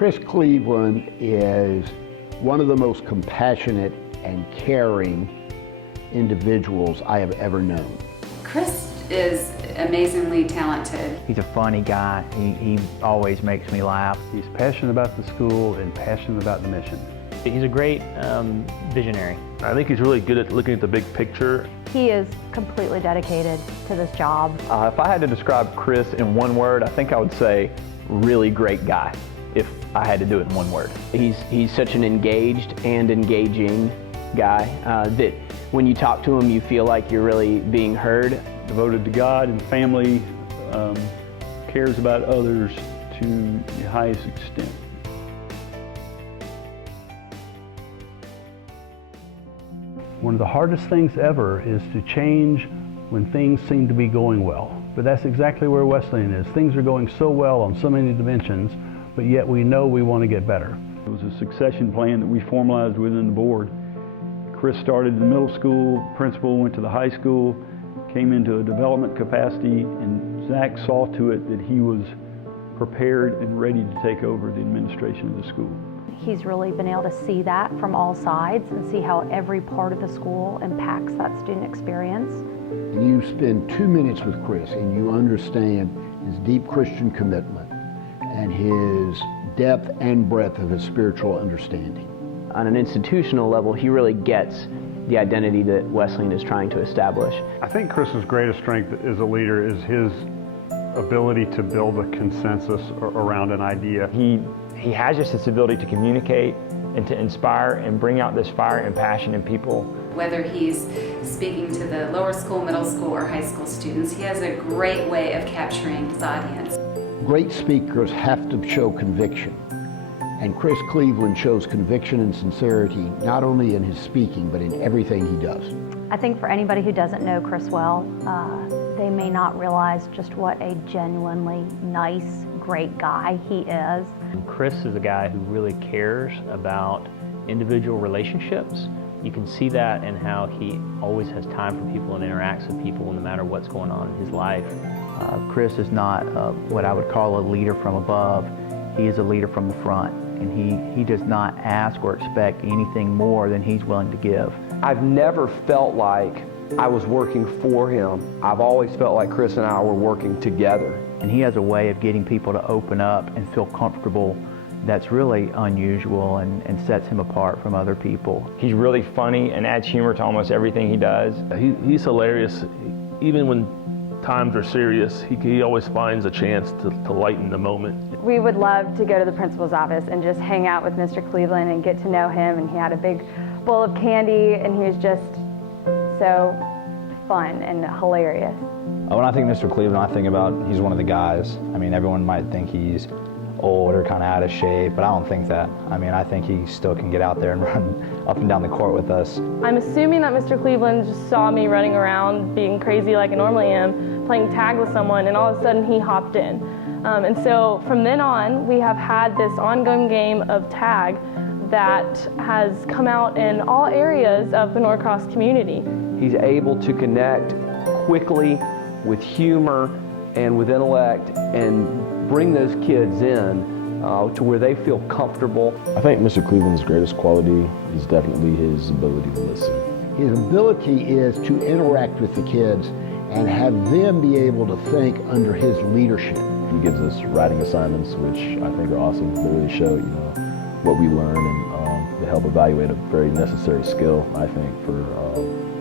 Chris Cleveland is one of the most compassionate and caring individuals I have ever known. Chris is amazingly talented. He's a funny guy. He always makes me laugh. He's passionate about the school and passionate about the mission. He's a great visionary. I think he's really good at looking at the big picture. He is completely dedicated to this job. If I had to describe Chris in one word, I think I would say really great guy, if I had to do it in one word. He's such an engaged and engaging guy that when you talk to him, you feel like you're really being heard. Devoted to God and family, cares about others to the highest extent. One of the hardest things ever is to change when things seem to be going well. But that's exactly where Wesleyan is. Things are going so well on so many dimensions, but yet we know we want to get better. It was a succession plan that we formalized within the board. Chris started in the middle school, principal went to the high school, came into a development capacity, and Zach saw to it that he was prepared and ready to take over the administration of the school. He's really been able to see that from all sides and see how every part of the school impacts that student experience. You spend 2 minutes with Chris and you understand his deep Christian commitment and his depth and breadth of his spiritual understanding. On an institutional level, he really gets the identity that Wesleyan is trying to establish. I think Chris's greatest strength as a leader is his ability to build a consensus around an idea. He has just this ability to communicate and to inspire and bring out this fire and passion in people. Whether he's speaking to the lower school, middle school, or high school students, he has a great way of capturing his audience. Great speakers have to show conviction. And Chris Cleveland shows conviction and sincerity, not only in his speaking, but in everything he does. I think for anybody who doesn't know Chris well, they may not realize just what a genuinely nice, great guy he is. Chris is a guy who really cares about individual relationships. You can see that in how he always has time for people and interacts with people no matter what's going on in his life. Chris is not what I would call a leader from above. He is a leader from the front, and he does not ask or expect anything more than he's willing to give. I've never felt like I was working for him. I've always felt like Chris and I were working together. And he has a way of getting people to open up and feel comfortable that's really unusual and sets him apart from other people. He's really funny and adds humor to almost everything he does. He's hilarious. Even when times are serious, he always finds a chance to lighten the moment. We would love to go to the principal's office and just hang out with Mr. Cleveland and get to know him, and he had a big bowl of candy and he was just so fun and hilarious. When I think Mr. Cleveland, I think about he's one of the guys. I mean, everyone might think he's old or kind of out of shape, but I don't think that. I mean, I think he still can get out there and run up and down the court with us. I'm assuming that Mr. Cleveland just saw me running around being crazy like I normally am, playing tag with someone, and all of a sudden he hopped in. And so from then on, we have had this ongoing game of tag that has come out in all areas of the Norcross community. He's able to connect quickly with humor and with intellect and bring those kids in to where they feel comfortable. I think Mr. Cleveland's greatest quality is definitely his ability to listen. His ability is to interact with the kids and have them be able to think under his leadership. He gives us writing assignments, which I think are awesome. They really show, what we learn, and they help evaluate a very necessary skill, I think, for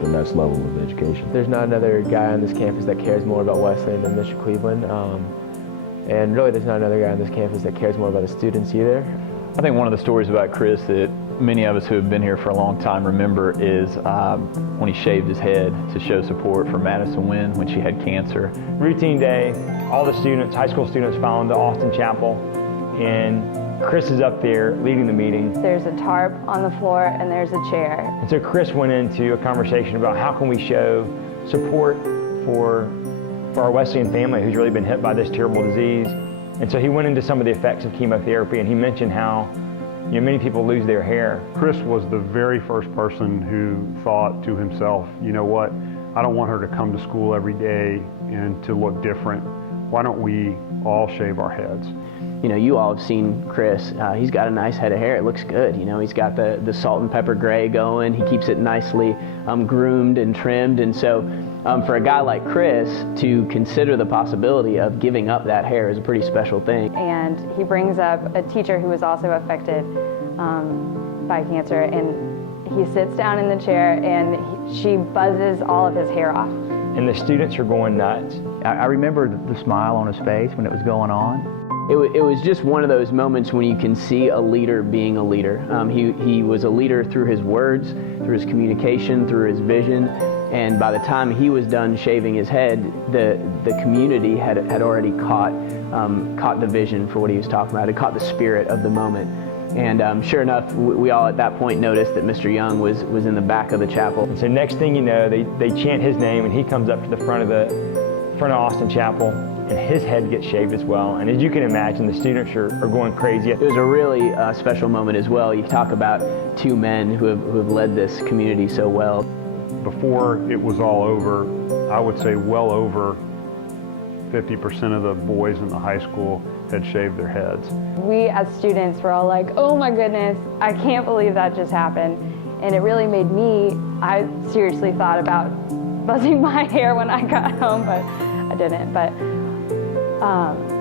the next level of education. There's not another guy on this campus that cares more about Wesleyan than Mr. Cleveland. And really, there's not another guy on this campus that cares more about the students either. I think one of the stories about Chris that many of us who have been here for a long time remember is when he shaved his head to show support for Madison Wynn when she had cancer. Routine day, all the students, high school students, file into Austin Chapel, and Chris is up there leading the meeting. There's a tarp on the floor and there's a chair. And so Chris went into a conversation about how can we show support for our Wesleyan family who's really been hit by this terrible disease. And so he went into some of the effects of chemotherapy, and he mentioned how many people lose their hair. Chris was the very first person who thought to himself, you know what, I don't want her to come to school every day and to look different. Why don't we all shave our heads? you know, you all have seen Chris. He's got a nice head of hair. It looks good. You know, he's got the salt and pepper gray going. He keeps it nicely groomed and trimmed. And so for a guy like Chris to consider the possibility of giving up that hair is a pretty special thing. And he brings up a teacher who was also affected by cancer, and he sits down in the chair and she buzzes all of his hair off. And the students are going nuts. I remember the smile on his face when it was going on. It was just one of those moments when you can see a leader being a leader. He was a leader through his words, through his communication, through his vision. And by the time he was done shaving his head, the community had already caught the vision for what he was talking about. It caught the spirit of the moment. And sure enough, we all at that point noticed that Mr. Young was in the back of the chapel. And so next thing you know, they chant his name, and he comes up to the front of Austin Chapel, and his head gets shaved as well. And as you can imagine, the students are going crazy. It was a really special moment as well. You talk about two men who have led this community so well. Before it was all over, I would say well over 50% of the boys in the high school had shaved their heads. We as students were all like, oh my goodness, I can't believe that just happened. And it really made me, I seriously thought about buzzing my hair when I got home, but I didn't. But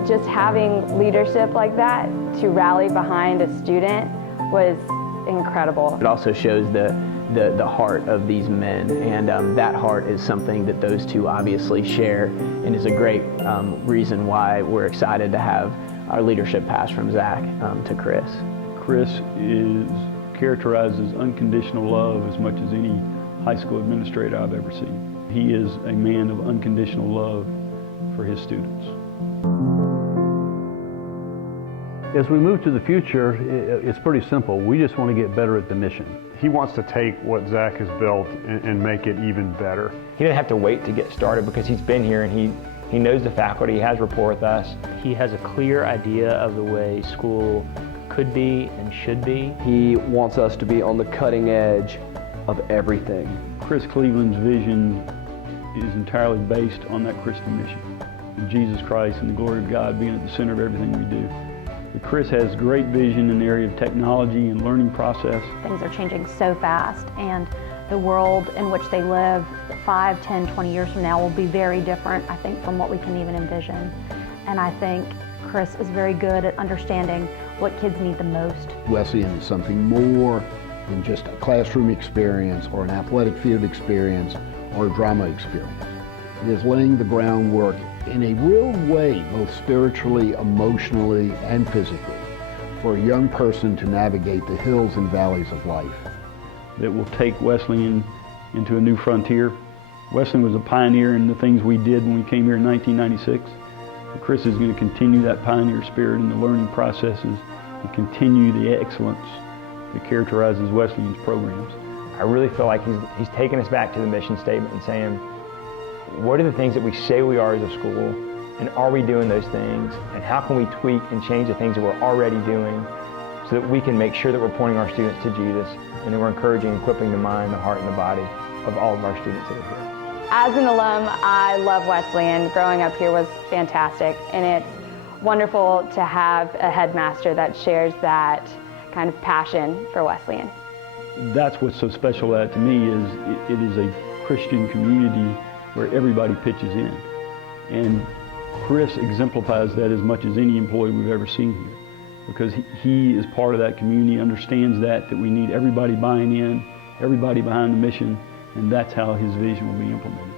just having leadership like that to rally behind a student was incredible. It also shows the heart of these men, and that heart is something that those two obviously share, and is a great reason why we're excited to have our leadership pass from Zach to Chris. Chris is characterized as unconditional love as much as any high school administrator I've ever seen. He is a man of unconditional love for his students. As we move to the future, it's pretty simple. We just want to get better at the mission. He wants to take what Zach has built and make it even better. He didn't have to wait to get started because he's been here and he knows the faculty, he has rapport with us. He has a clear idea of the way school could be and should be. He wants us to be on the cutting edge of everything. Chris Cleveland's vision is entirely based on that Christian mission, of Jesus Christ and the glory of God being at the center of everything we do. But Chris has great vision in the area of technology and learning process. Things are changing so fast, and the world in which they live 5, 10, 20 years from now will be very different, I think, from what we can even envision. And I think Chris is very good at understanding what kids need the most. Wesleyan is something more than just a classroom experience or an athletic field experience or a drama experience. It is laying the groundwork in a real way, both spiritually, emotionally, and physically, for a young person to navigate the hills and valleys of life. That will take Wesleyan into a new frontier. Wesleyan was a pioneer in the things we did when we came here in 1996. But Chris is going to continue that pioneer spirit in the learning processes and continue the excellence that characterizes Wesleyan's programs. I really feel like he's taking us back to the mission statement and saying, what are the things that we say we are as a school, and are we doing those things, and how can we tweak and change the things that we're already doing so that we can make sure that we're pointing our students to Jesus, and that we're encouraging and equipping the mind, the heart, and the body of all of our students that are here. As an alum, I love Wesleyan. Growing up here was fantastic, and it's wonderful to have a headmaster that shares that kind of passion for Wesleyan. That's what's so special about it to me, is it is a Christian community where everybody pitches in. And Chris exemplifies that as much as any employee we've ever seen here, because he is part of that community, understands that we need everybody buying in, everybody behind the mission, and that's how his vision will be implemented.